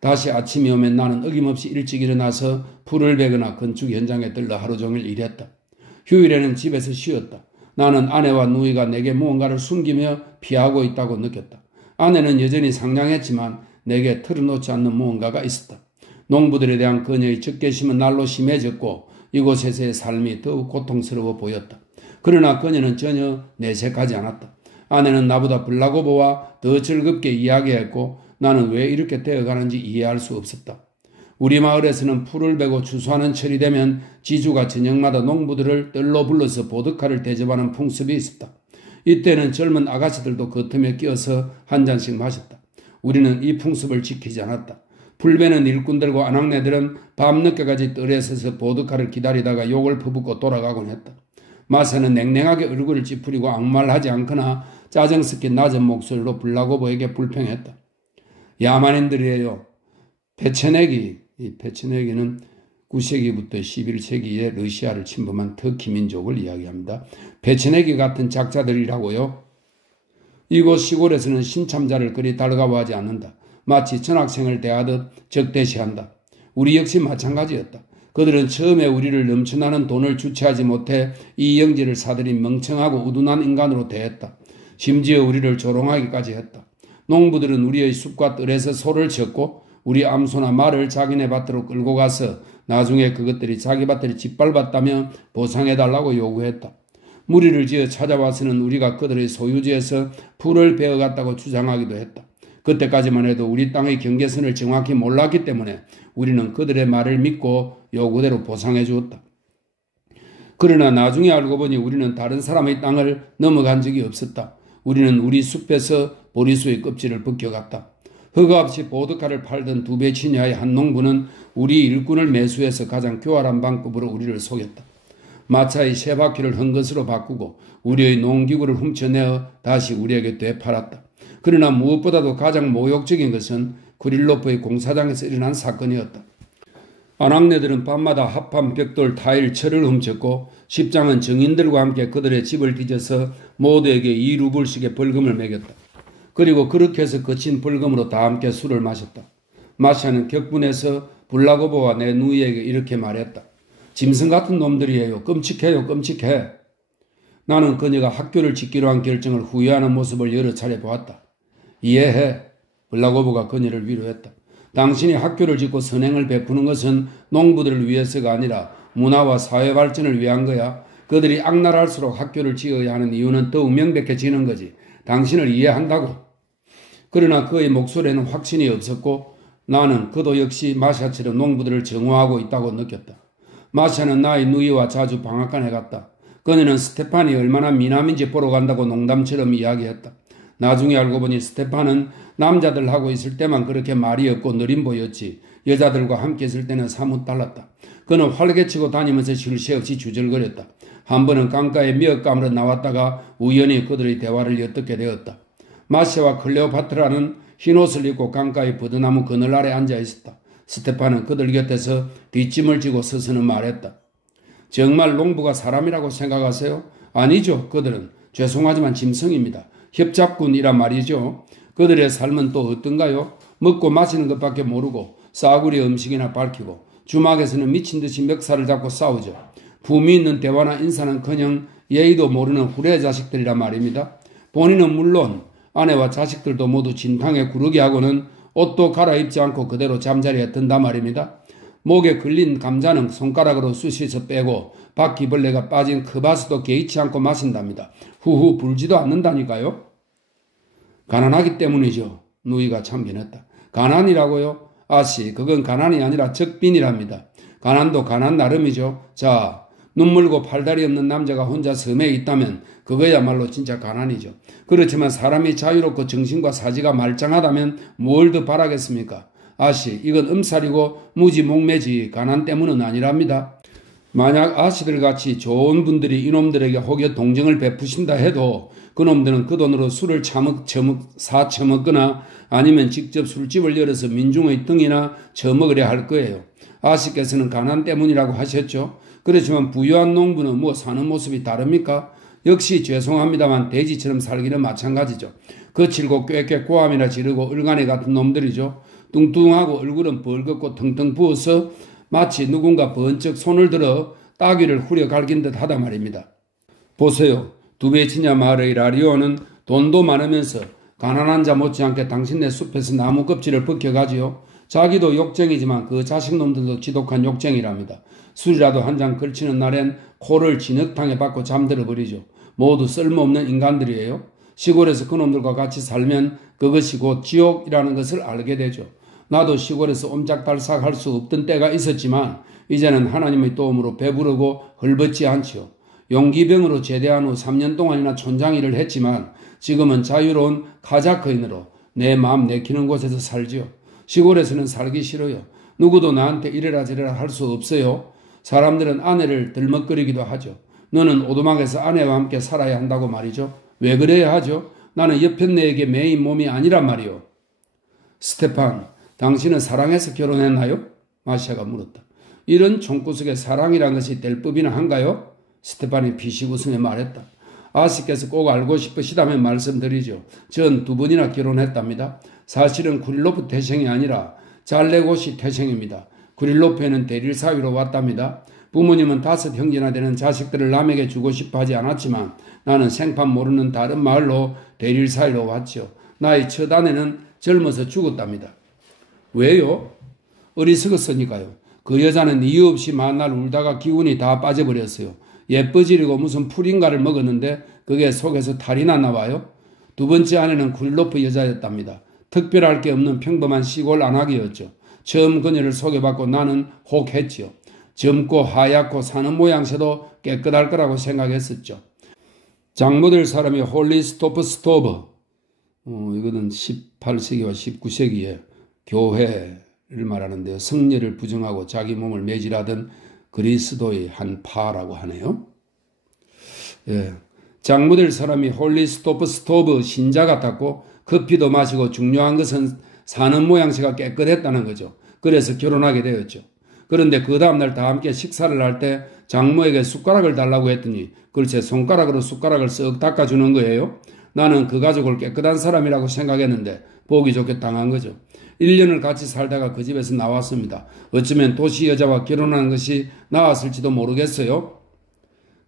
다시 아침이 오면 나는 어김없이 일찍 일어나서 풀을 베거나 건축 현장에 들러 하루 종일 일했다. 휴일에는 집에서 쉬었다. 나는 아내와 누이가 내게 무언가를 숨기며 피하고 있다고 느꼈다. 아내는 여전히 상냥했지만 내게 털어놓지 않는 무언가가 있었다. 농부들에 대한 그녀의 적개심은 날로 심해졌고 이곳에서의 삶이 더욱 고통스러워 보였다. 그러나 그녀는 전혀 내색하지 않았다. 아내는 나보다 벌라고보와 더 즐겁게 이야기했고 나는 왜 이렇게 되어가는지 이해할 수 없었다. 우리 마을에서는 풀을 베고 추수하는 철이 되면 지주가 저녁마다 농부들을 뜰로 불러서 보드카를 대접하는 풍습이 있었다. 이때는 젊은 아가씨들도 그 틈에 끼어서 한 잔씩 마셨다. 우리는 이 풍습을 지키지 않았다. 풀베는 일꾼들과 아낙네들은 밤늦게까지 뜰에 서서 보드카를 기다리다가 욕을 퍼붓고 돌아가곤 했다. 마사는 냉랭하게 얼굴을 찌푸리고 아무 말 하지 않거나 짜증 섞인 낮은 목소리로 벌라고보에게 불평했다. 야만인들이에요. 이 페체네기는 9세기부터 11세기에 러시아를 침범한 터키 민족을 이야기합니다. 페체네기 같은 작자들이라고요. 이곳 시골에서는 신참자를 그리 달가워하지 않는다. 마치 전학생을 대하듯 적대시한다. 우리 역시 마찬가지였다. 그들은 처음에 우리를 넘쳐나는 돈을 주체하지 못해 이 영지를 사들인 멍청하고 우둔한 인간으로 대했다. 심지어 우리를 조롱하기까지 했다. 농부들은 우리의 숲과 뜰에서 소를 쳤고 우리 암소나 말을 자기네 밭으로 끌고 가서 나중에 그것들이 자기 밭을 짓밟았다며 보상해달라고 요구했다. 무리를 지어 찾아와서는 우리가 그들의 소유지에서 풀을 베어갔다고 주장하기도 했다. 그때까지만 해도 우리 땅의 경계선을 정확히 몰랐기 때문에 우리는 그들의 말을 믿고 요구대로 보상해 주었다. 그러나 나중에 알고 보니 우리는 다른 사람의 땅을 넘어간 적이 없었다. 우리는 우리 숲에서 보리수의 껍질을 벗겨갔다. 허가 없이 보드카를 팔던 두베치냐의 한 농부는 우리 일꾼을 매수해서 가장 교활한 방법으로 우리를 속였다. 마차의 세 바퀴를 한 것으로 바꾸고 우리의 농기구를 훔쳐내어 다시 우리에게 되팔았다. 그러나 무엇보다도 가장 모욕적인 것은 그릴로프의 공사장에서 일어난 사건이었다. 아낙네들은 밤마다 합판, 벽돌, 타일, 철을 훔쳤고 십장은 증인들과 함께 그들의 집을 뒤져서 모두에게 2루블씩의 벌금을 매겼다. 그리고 그렇게 해서 거친 벌금으로 다 함께 술을 마셨다. 마샤는 격분해서 불라고보와 내 누이에게 이렇게 말했다. 짐승 같은 놈들이에요. 끔찍해요. 끔찍해. 나는 그녀가 학교를 짓기로 한 결정을 후회하는 모습을 여러 차례 보았다. 이해해. 블라고보가 그녀를 위로했다. 당신이 학교를 짓고 선행을 베푸는 것은 농부들을 위해서가 아니라 문화와 사회 발전을 위한 거야. 그들이 악랄할수록 학교를 지어야 하는 이유는 더욱 명백해지는 거지. 당신을 이해한다고. 그러나 그의 목소리에는 확신이 없었고 나는 그도 역시 마샤처럼 농부들을 정오하고 있다고 느꼈다. 마샤는 나의 누이와 자주 방앗간에 갔다. 그녀는 스테판이 얼마나 미남인지 보러 간다고 농담처럼 이야기했다. 나중에 알고 보니 스테판은 남자들하고 있을 때만 그렇게 말이 없고 느림 보였지 여자들과 함께 있을 때는 사뭇 달랐다. 그는 활개치고 다니면서 쉴 새 없이 주절거렸다. 한 번은 강가에 미역감으로 나왔다가 우연히 그들의 대화를 엿듣게 되었다. 마시아와 클레오파트라는 흰옷을 입고 강가의 버드나무 그늘 아래 앉아 있었다. 스테판은 그들 곁에서 뒷짐을 지고 서서는 말했다. 정말 농부가 사람이라고 생각하세요? 아니죠. 그들은 죄송하지만 짐승입니다. 협잡꾼이란 말이죠. 그들의 삶은 또 어떤가요? 먹고 마시는 것밖에 모르고 싸구려 음식이나 밝히고 주막에서는 미친 듯이 멱살을 잡고 싸우죠. 품위 있는 대화나 인사는커녕 예의도 모르는 후레 자식들이란 말입니다. 본인은 물론 아내와 자식들도 모두 진탕에 구르게 하고는 옷도 갈아입지 않고 그대로 잠자리에 든단 말입니다. 목에 걸린 감자는 손가락으로 쑤시서 빼고 바퀴벌레가 빠진 크바스도 개의치 않고 마신답니다. 후후 불지도 않는다니까요. 가난하기 때문이죠. 누이가 참견했다. 가난이라고요? 아씨, 그건 가난이 아니라 적빈이랍니다. 가난도 가난 나름이죠. 자, 눈물고 팔다리 없는 남자가 혼자 섬에 있다면 그거야말로 진짜 가난이죠. 그렇지만 사람이 자유롭고 정신과 사지가 말짱하다면 뭘 더 바라겠습니까? 아씨, 이건 음살이고 무지몽매지 가난 때문은 아니랍니다. 만약 아씨들같이 좋은 분들이 이놈들에게 혹여 동정을 베푸신다 해도 그놈들은 그 돈으로 술을 사처먹거나 아니면 직접 술집을 열어서 민중의 등이나 처먹으려 할 거예요. 아씨께서는 가난 때문이라고 하셨죠. 그렇지만 부유한 농부는 뭐 사는 모습이 다릅니까? 역시 죄송합니다만 돼지처럼 살기는 마찬가지죠. 거칠고 꾀꾀 고함이나 지르고 을간애 같은 놈들이죠. 뚱뚱하고 얼굴은 벌겋고 텅텅 부어서 마치 누군가 번쩍 손을 들어 따귀를 후려 갈긴 듯 하다 말입니다. 보세요. 두베치냐 마을의 라리오는 돈도 많으면서 가난한 자 못지않게 당신네 숲에서 나무 껍질을 벗겨가지요. 자기도 욕쟁이지만 그 자식놈들도 지독한 욕쟁이랍니다. 술이라도 한 잔 걸치는 날엔 코를 진흙탕에 박고 잠들어 버리죠. 모두 쓸모없는 인간들이에요. 시골에서 그놈들과 같이 살면 그것이 곧 지옥이라는 것을 알게 되죠. 나도 시골에서 옴짝달싹 할 수 없던 때가 있었지만 이제는 하나님의 도움으로 배부르고 헐벗지 않지요. 용기병으로 제대한 후 3년 동안이나 촌장일을 했지만 지금은 자유로운 카자크인으로 내 마음 내키는 곳에서 살지요. 시골에서는 살기 싫어요. 누구도 나한테 이래라 저래라 할 수 없어요. 사람들은 아내를 들먹거리기도 하죠. 너는 오두막에서 아내와 함께 살아야 한다고 말이죠. 왜 그래야 하죠? 나는 여편네에게 매인 몸이 아니란 말이요. 스테판, 당신은 사랑해서 결혼했나요? 마시아가 물었다. 이런 총구석에 사랑이란 것이 될 법이나 한가요? 스테판이 피식 웃으며 말했다. 아씨께서 꼭 알고 싶으시다면 말씀드리죠. 전 2번이나 결혼했답니다. 사실은 구릴로프 태생이 아니라 잘레고시 태생입니다. 구릴로프에는 대릴 사위로 왔답니다. 부모님은 5 형제나 되는 자식들을 남에게 주고 싶어 하지 않았지만 나는 생판 모르는 다른 마을로 대릴 사위로 왔죠. 나의 첫 아내는 젊어서 죽었답니다. 왜요? 어리석었으니까요. 그 여자는 이유 없이 만날 울다가 기운이 다 빠져버렸어요. 예뻐지리고 무슨 풀인가를 먹었는데 그게 속에서 탈이 났나 봐요. 2번째 아내는 구릴로프 여자였답니다. 특별할 게 없는 평범한 시골 안악이었죠. 처음 그녀를 소개받고 나는 혹했지요. 젊고 하얗고 사는 모양새도 깨끗할 거라고 생각했었죠. 장모될 사람이 홀리스토프 스토버, 이거는 18세기와 19세기에 교회를 말하는데요. 성례를 부정하고 자기 몸을 매질하던 그리스도의 한 파라고 하네요. 예. 장모될 사람이 홀리스토프 스토브 신자 같았고 커피도 마시고 중요한 것은 사는 모양새가 깨끗했다는 거죠. 그래서 결혼하게 되었죠. 그런데 그 다음날 다 함께 식사를 할 때 장모에게 숟가락을 달라고 했더니 글쎄 손가락으로 숟가락을 쓱 닦아주는 거예요. 나는 그 가족을 깨끗한 사람이라고 생각했는데 보기 좋게 당한 거죠. 1년을 같이 살다가 그 집에서 나왔습니다. 어쩌면 도시 여자와 결혼하는 것이 나았을지도 모르겠어요.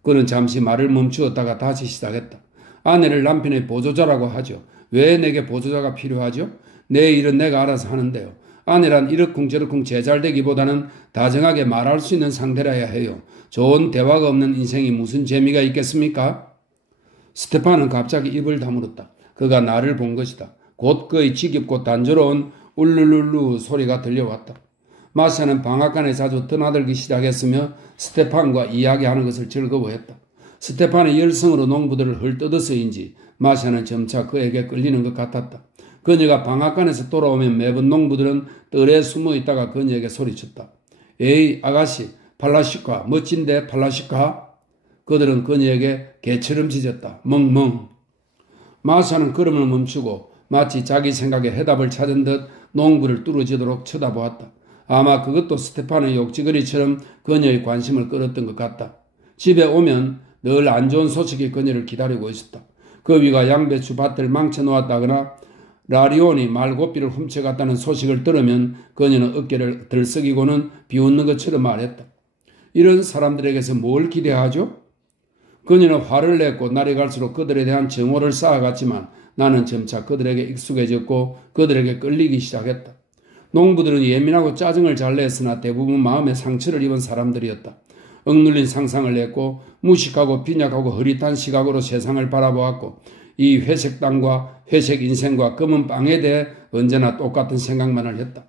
그는 잠시 말을 멈추었다가 다시 시작했다. 아내를 남편의 보조자라고 하죠. 왜 내게 보조자가 필요하죠? 내 일은 내가 알아서 하는데요. 아내란 이러쿵저러쿵 제잘되기보다는 다정하게 말할 수 있는 상대라야 해요. 좋은 대화가 없는 인생이 무슨 재미가 있겠습니까? 스테판은 갑자기 입을 다물었다. 그가 나를 본 것이다. 곧 그의 지겹고 단조로운 울룰룰루 소리가 들려왔다. 마샤는 방앗간에 자주 드나들기 시작했으며 스테판과 이야기하는 것을 즐거워했다. 스테판의 열성으로 농부들을 헐뜯어서인지 마샤는 점차 그에게 끌리는 것 같았다. 그녀가 방앗간에서 돌아오면 매번 농부들은 뜰에 숨어 있다가 그녀에게 소리쳤다. 에이 아가씨 팔라시카 멋진데 팔라시카? 그들은 그녀에게 개처럼 짖었다. 멍멍. 마샤는 걸음을 멈추고 마치 자기 생각에 해답을 찾은 듯 농부를 뚫어지도록 쳐다보았다. 아마 그것도 스테판의 욕지거리처럼 그녀의 관심을 끌었던 것 같다. 집에 오면 늘 안 좋은 소식이 그녀를 기다리고 있었다. 그 위가 양배추 밭을 망쳐놓았다거나 라리온이 말고삐를 훔쳐갔다는 소식을 들으면 그녀는 어깨를 들썩이고는 비웃는 것처럼 말했다. 이런 사람들에게서 뭘 기대하죠? 그녀는 화를 냈고 날이 갈수록 그들에 대한 정오를 쌓아갔지만 나는 점차 그들에게 익숙해졌고 그들에게 끌리기 시작했다. 농부들은 예민하고 짜증을 잘 냈으나 대부분 마음에 상처를 입은 사람들이었다. 억눌린 상상을 냈고 무식하고 빈약하고 흐릿한 시각으로 세상을 바라보았고 이 회색 땅과 회색 인생과 검은 빵에 대해 언제나 똑같은 생각만을 했다.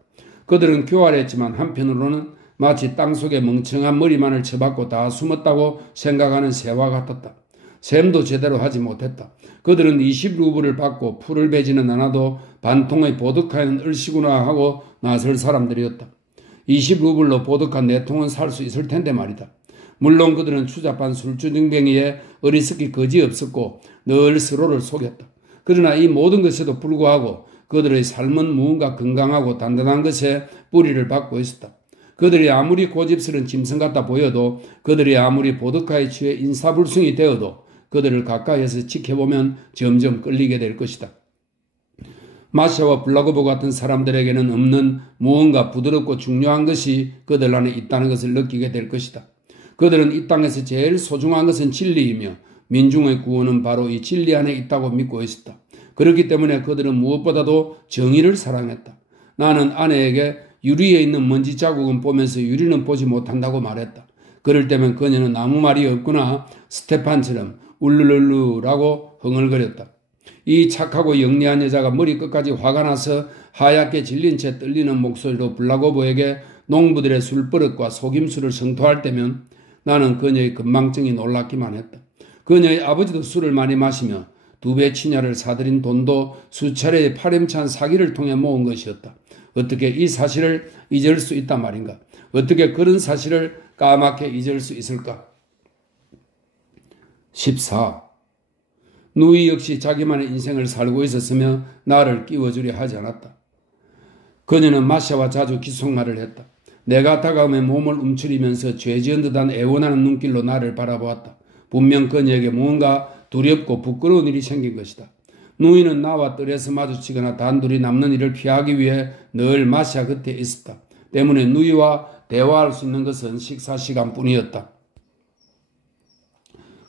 그들은 교활했지만 한편으로는 마치 땅속에 멍청한 머리만을 쳐박고 다 숨었다고 생각하는 새와 같았다. 셈도 제대로 하지 못했다. 그들은 20루블을 받고 풀을 베지는 않아도 반통의 보드카에는 얼씨구나 하고 나설 사람들이었다. 20루블로 보드카 4통은 살 수 있을 텐데 말이다. 물론 그들은 추잡한 술주정뱅이에 어리석기 거지없었고 늘 서로를 속였다. 그러나 이 모든 것에도 불구하고 그들의 삶은 무언가 건강하고 단단한 것에 뿌리를 받고 있었다. 그들이 아무리 고집스런 짐승 같아 보여도 그들이 아무리 보드카에 취해 인사불성이 되어도 그들을 가까이에서 지켜보면 점점 끌리게 될 것이다. 마샤와 블라고보 같은 사람들에게는 없는 무언가 부드럽고 중요한 것이 그들 안에 있다는 것을 느끼게 될 것이다. 그들은 이 땅에서 제일 소중한 것은 진리이며 민중의 구원은 바로 이 진리 안에 있다고 믿고 있었다. 그렇기 때문에 그들은 무엇보다도 정의를 사랑했다. 나는 아내에게 유리에 있는 먼지 자국은 보면서 유리는 보지 못한다고 말했다. 그럴 때면 그녀는 아무 말이 없구나 스테판처럼 울르르르라고 흥얼거렸다. 이 착하고 영리한 여자가 머리 끝까지 화가 나서 하얗게 질린 채 떨리는 목소리로 블라고보에게 농부들의 술버릇과 속임수를 성토할 때면 나는 그녀의 건망증이 놀랍기만 했다. 그녀의 아버지도 술을 많이 마시며 2배 치냐를 사들인 돈도 수차례의 파렴치한 사기를 통해 모은 것이었다. 어떻게 이 사실을 잊을 수 있단 말인가? 어떻게 그런 사실을 까맣게 잊을 수 있을까? 14. 누이 역시 자기만의 인생을 살고 있었으며 나를 끼워주려 하지 않았다. 그녀는 마샤와 자주 귓속말을 했다. 내가 다가오면 몸을 움츠리면서 죄지은 듯한 애원하는 눈길로 나를 바라보았다. 분명 그녀에게 무언가 두렵고 부끄러운 일이 생긴 것이다. 누이는 나와 뜰에서 마주치거나 단둘이 남는 일을 피하기 위해 늘 마샤 곁에 있었다. 때문에 누이와 대화할 수 있는 것은 식사 시간뿐이었다.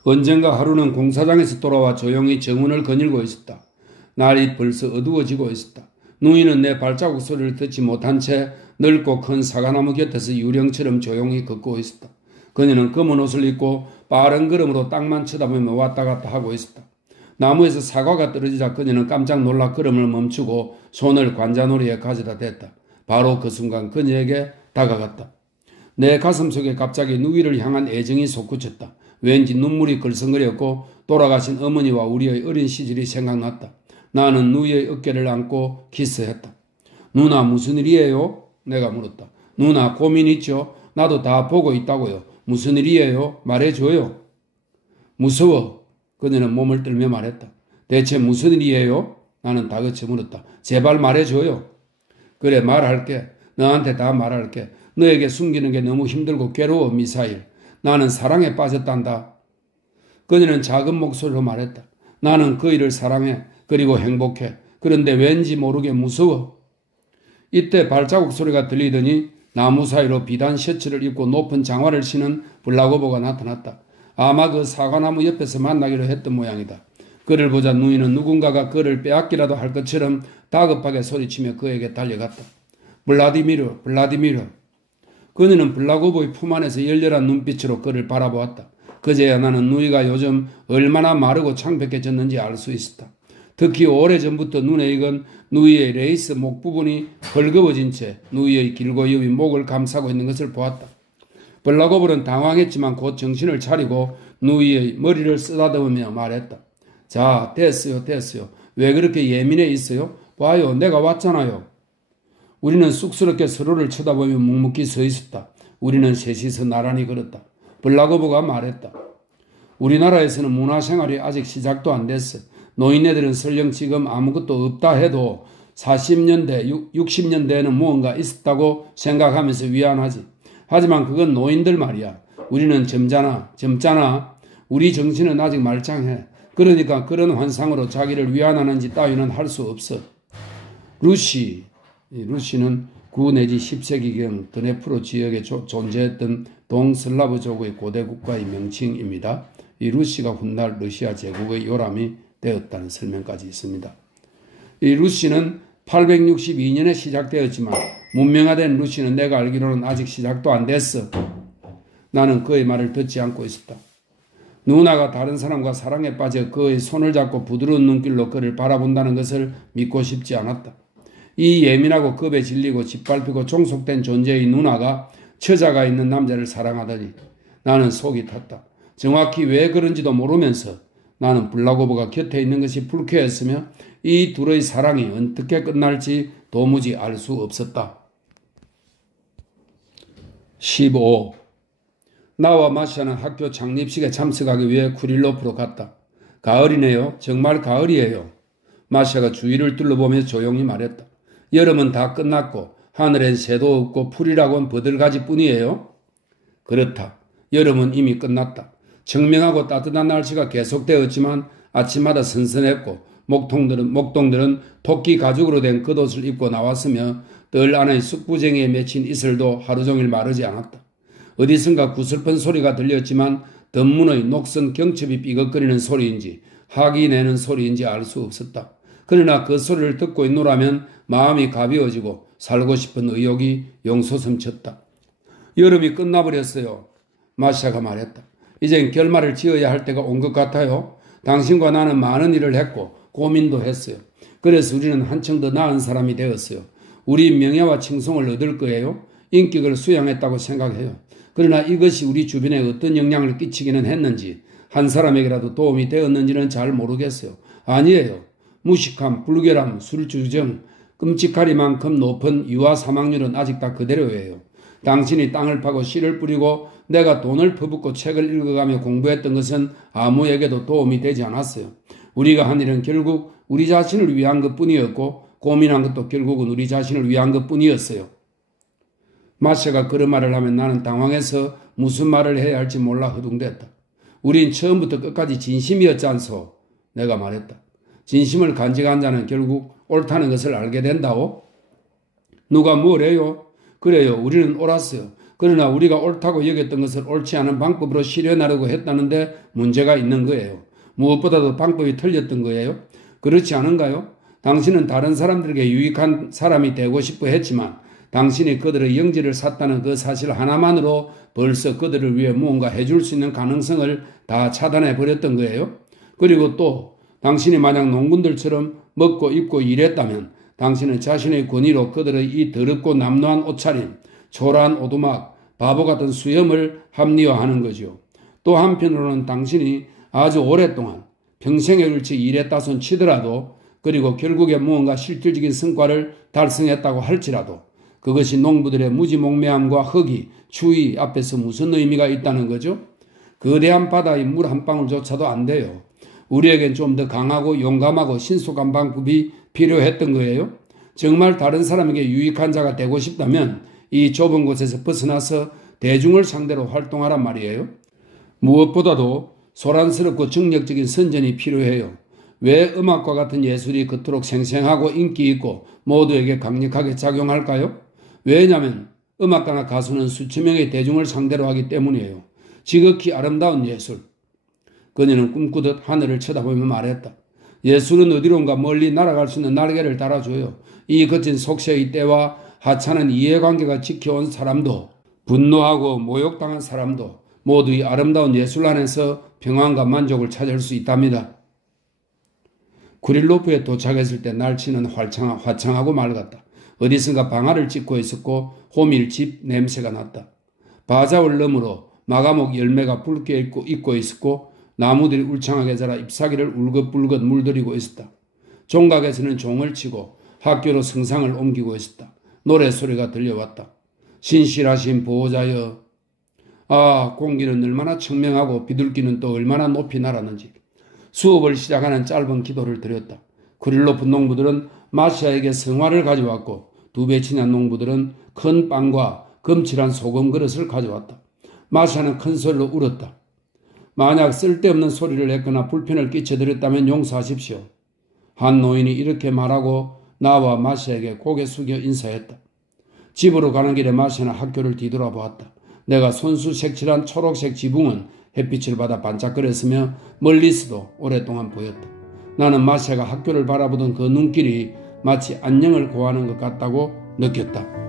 언젠가 하루는 공사장에서 돌아와 조용히 정원을 거닐고 있었다. 날이 벌써 어두워지고 있었다. 누이는 내 발자국 소리를 듣지 못한 채 넓고 큰 사과나무 곁에서 유령처럼 조용히 걷고 있었다. 그녀는 검은 옷을 입고 빠른 걸음으로 땅만 쳐다보며 왔다 갔다 하고 있었다. 나무에서 사과가 떨어지자 그녀는 깜짝 놀라 걸음을 멈추고 손을 관자놀이에 가져다 댔다. 바로 그 순간 그녀에게 다가갔다. 내 가슴속에 갑자기 누이를 향한 애정이 솟구쳤다. 왠지 눈물이 걸성거렸고 돌아가신 어머니와 우리의 어린 시절이 생각났다. 나는 누이의 어깨를 안고 키스했다. 누나 무슨 일이에요? 내가 물었다. 누나 고민 있죠? 나도 다 보고 있다고요. 무슨 일이에요? 말해줘요. 무서워. 그녀는 몸을 떨며 말했다. 대체 무슨 일이에요? 나는 다그쳐 물었다. 제발 말해줘요. 그래 말할게. 너한테 다 말할게. 너에게 숨기는 게 너무 힘들고 괴로워 미사일. 나는 사랑에 빠졌단다. 그녀는 작은 목소리로 말했다. 나는 그 일을 사랑해. 그리고 행복해. 그런데 왠지 모르게 무서워. 이때 발자국 소리가 들리더니 나무 사이로 비단 셔츠를 입고 높은 장화를 신은 블라고보가 나타났다. 아마 그 사과나무 옆에서 만나기로 했던 모양이다. 그를 보자 누이는 누군가가 그를 빼앗기라도 할 것처럼 다급하게 소리치며 그에게 달려갔다. 블라디미르, 블라디미르. 그녀는 블라고보의 품 안에서 열렬한 눈빛으로 그를 바라보았다. 그제야 나는 누이가 요즘 얼마나 마르고 창백해졌는지 알 수 있었다. 특히 오래전부터 눈에 익은 누이의 레이스 목 부분이 헐거워진 채 누이의 길고 여윈 목을 감싸고 있는 것을 보았다. 블라고보는 당황했지만 곧 정신을 차리고 누이의 머리를 쓰다듬으며 말했다. 자, 됐어요, 됐어요. 왜 그렇게 예민해 있어요? 봐요, 내가 왔잖아요. 우리는 쑥스럽게 서로를 쳐다보며 묵묵히 서 있었다. 우리는 셋이서 나란히 걸었다. 블라고보가 말했다. 우리나라에서는 문화생활이 아직 시작도 안 됐어. 노인네들은 설령 지금 아무것도 없다 해도 40년대, 60년대에는 무언가 있었다고 생각하면서 위안하지. 하지만 그건 노인들 말이야. 우리는 젊잖아. 우리 정신은 아직 말짱해. 그러니까 그런 환상으로 자기를 위안하는지 따위는 할 수 없어. 루시는 9 내지 10세기경 드네프로 지역에 존재했던 동슬라브족의 고대 국가의 명칭입니다. 이 루시가 훗날 러시아 제국의 요람이 되었다는 설명까지 있습니다. 이 루시는 862년에 시작되었지만 문명화된 루시는 내가 알기로는 아직 시작도 안 됐어. 나는 그의 말을 듣지 않고 있었다. 누나가 다른 사람과 사랑에 빠져 그의 손을 잡고 부드러운 눈길로 그를 바라본다는 것을 믿고 싶지 않았다. 이 예민하고 겁에 질리고 짓밟히고 종속된 존재의 누나가 처자가 있는 남자를 사랑하다니 나는 속이 탔다. 정확히 왜 그런지도 모르면서 나는 블라고브가 곁에 있는 것이 불쾌했으며 이 둘의 사랑이 어떻게 끝날지 도무지 알 수 없었다. 15. 나와 마샤는 학교 창립식에 참석하기 위해 쿠릴로프로 갔다. 가을이네요. 정말 가을이에요. 마샤가 주위를 둘러보며 조용히 말했다. 여름은 다 끝났고 하늘엔 새도 없고 풀이라곤 버들가지뿐이에요. 그렇다. 여름은 이미 끝났다. 청명하고 따뜻한 날씨가 계속되었지만 아침마다 선선했고 목동들은 토끼 가죽으로 된 겉옷을 입고 나왔으며 뜰 안의 쑥부쟁이에 맺힌 이슬도 하루 종일 마르지 않았다. 어디선가 구슬픈 소리가 들렸지만 덤문의 녹슨 경첩이 삐걱거리는 소리인지 학이 내는 소리인지 알 수 없었다. 그러나 그 소리를 듣고 있노라면 마음이 가벼워지고 살고 싶은 의욕이 용솟음쳤다. 여름이 끝나버렸어요. 마샤가 말했다. 이젠 결말을 지어야 할 때가 온 것 같아요. 당신과 나는 많은 일을 했고 고민도 했어요. 그래서 우리는 한층 더 나은 사람이 되었어요. 우리 명예와 칭송을 얻을 거예요. 인격을 수양했다고 생각해요. 그러나 이것이 우리 주변에 어떤 영향을 끼치기는 했는지 한 사람에게라도 도움이 되었는지는 잘 모르겠어요. 아니에요. 무식함, 불결함, 술주정, 끔찍하리만큼 높은 유아 사망률은 아직 다 그대로예요. 당신이 땅을 파고 씨를 뿌리고 내가 돈을 퍼붓고 책을 읽어가며 공부했던 것은 아무에게도 도움이 되지 않았어요. 우리가 한 일은 결국 우리 자신을 위한 것뿐이었고 고민한 것도 결국은 우리 자신을 위한 것뿐이었어요. 마샤가 그런 말을 하면 나는 당황해서 무슨 말을 해야 할지 몰라 허둥댔다. 우린 처음부터 끝까지 진심이었지 않소? 내가 말했다. 진심을 간직한 자는 결국 옳다는 것을 알게 된다고? 누가 뭐래요? 그래요. 우리는 옳았어요. 그러나 우리가 옳다고 여겼던 것을 옳지 않은 방법으로 실현하려고 했다는데 문제가 있는 거예요. 무엇보다도 방법이 틀렸던 거예요. 그렇지 않은가요? 당신은 다른 사람들에게 유익한 사람이 되고 싶어 했지만 당신이 그들의 영지를 샀다는 그 사실 하나만으로 벌써 그들을 위해 무언가 해줄 수 있는 가능성을 다 차단해 버렸던 거예요. 그리고 또 당신이 만약 농군들처럼 먹고 입고 일했다면 당신은 자신의 권위로 그들의 이 더럽고 남루한 옷차림, 초라한 오두막, 바보 같은 수염을 합리화하는 거죠. 또 한편으로는 당신이 아주 오랫동안 평생에 걸쳐 일했다손 치더라도 그리고 결국에 무언가 실질적인 성과를 달성했다고 할지라도 그것이 농부들의 무지몽매함과 허기, 추위 앞에서 무슨 의미가 있다는 거죠? 거대한 바다의 물 한 방울조차도 안 돼요. 우리에겐 좀 더 강하고 용감하고 신속한 방법이 필요했던 거예요. 정말 다른 사람에게 유익한 자가 되고 싶다면 이 좁은 곳에서 벗어나서 대중을 상대로 활동하란 말이에요. 무엇보다도 소란스럽고 정력적인 선전이 필요해요. 왜 음악과 같은 예술이 그토록 생생하고 인기 있고 모두에게 강력하게 작용할까요? 왜냐하면 음악가나 가수는 수천 명의 대중을 상대로 하기 때문이에요. 지극히 아름다운 예술. 그녀는 꿈꾸듯 하늘을 쳐다보며 말했다. 예술은 어디론가 멀리 날아갈 수 있는 날개를 달아줘요. 이 거친 속세의 때와 하찮은 이해관계가 지켜온 사람도 분노하고 모욕당한 사람도 모두 이 아름다운 예술 안에서 평안과 만족을 찾을 수 있답니다. 쿠릴로프에 도착했을 때 날씨는 화창하고 맑았다. 어디선가 방아를 찍고 있었고 호밀집 냄새가 났다. 바자월 너머로 마가목 열매가 붉게 익고 있었고 나무들이 울창하게 자라 잎사귀를 울긋불긋 물들이고 있었다. 종각에서는 종을 치고 학교로 성상을 옮기고 있었다. 노래소리가 들려왔다. 신실하신 보호자여. 아, 공기는 얼마나 청명하고 비둘기는 또 얼마나 높이 날았는지. 수업을 시작하는 짧은 기도를 드렸다. 그를 높은 농부들은 마시아에게 성화를 가져왔고 두 배 친한 농부들은 큰 빵과 검칠한 소금 그릇을 가져왔다. 마시아는 큰 소리로 울었다. 만약 쓸데없는 소리를 했거나 불편을 끼쳐드렸다면 용서하십시오. 한 노인이 이렇게 말하고 나와 마시아에게 고개 숙여 인사했다. 집으로 가는 길에 마시아는 학교를 뒤돌아보았다. 내가 손수 색칠한 초록색 지붕은 햇빛을 받아 반짝거렸으며 멀리서도 오랫동안 보였다. 나는 마시아가 학교를 바라보던 그 눈길이 마치 안녕을 고하는 것 같다고 느꼈다.